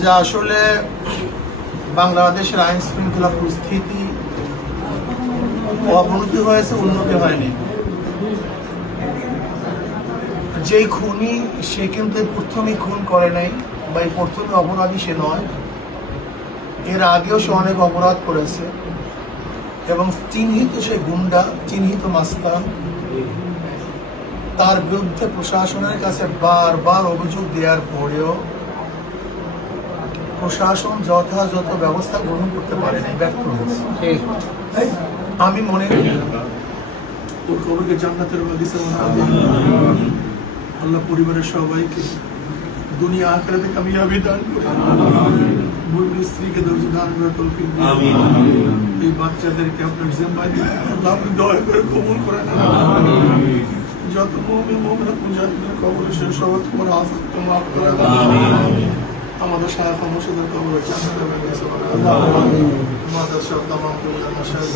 যে আসলে বাংলাদেশের আইন শৃঙ্খলা পরিস্থিতি অবনতি হয়েছে, উন্নতি হয়নি। যেই খুনি সে কিন্তু প্রথমেই খুন করে নাই বা এই প্রথমে অপরাধী সে নয়, এর আগেও সে অনেক অপরাধ করেছে এবং চিহ্নিত সে গুন্ডা, চিহ্নিত মাস্তান। তার বিরুদ্ধে প্রশাসনের কাছে বারবার অভিযোগ দেওয়ার পরেও প্রশাসন যথাযথ ব্যবস্থা গ্রহণ করতে পারেনি, ব্যর্থ হয়েছে। আমি মনে করি ওর কবরকে জান্নাতের বাগিচা বানাবে। আল্লাহ পরিবারের সবাইকে দুনিয়া আখিরাতে কামিয়াবি দান করে, মূল স্ত্রীকে ধৈর্য দান করে তৌফিক দিন। এই বাচ্চাদেরকে আপনার জিম্মায় দিন, আল্লাহ আপনি দয়া করে কবুল করেন। যত মুমিন মুমিনাত মুজাহিদের কবরে সে সবাই তোমার আফত মাফ করে দাও। আমাদের শায়খ মুর্শিদের কবরে জান্নাতের বাগিচা বানাবে। আমাদের সব তামাম দুনিয়ার মাশায়েখ